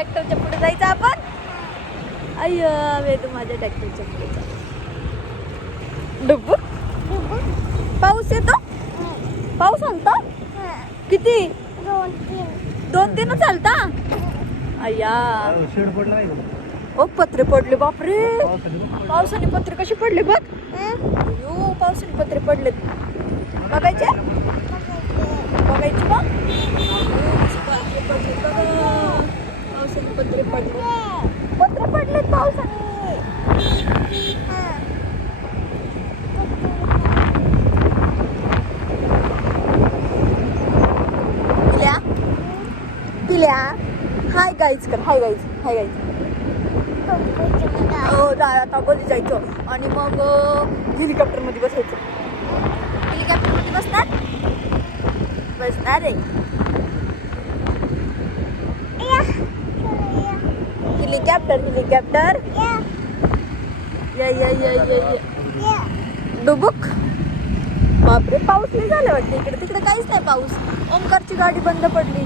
ट्रॅक्टरच्या पुढे जायचं आपण? अय्य वेद माझ्या ट्रॅक्टरच्या पुढे डब्बू? पाऊस येतो? पाऊस आणता? किती? दोन तीन चालता? अय्या. ओ पत्रे पडले बापरे. पावसाने पत्रे कशी पडले बघ. पावसाने पत्रे पडले पत्रे पडलेत पावसाने हाय गाईज कर. हाय गाईज हाय गाईज हो जा आता बोली जायचं. आणि मग हेलिकॉप्टरमध्ये बसायचं. हेलिकॉप्टरमध्ये बसणार? बसणार helicopter, helicopter Yeah. Yeah, yeah, yeah, yeah, yeah. डुबुक बापरे पाऊस नाही झाला वाटतं इकडे तिकडे काहीच नाही पाऊस ओंकारची गाडी बंद पडली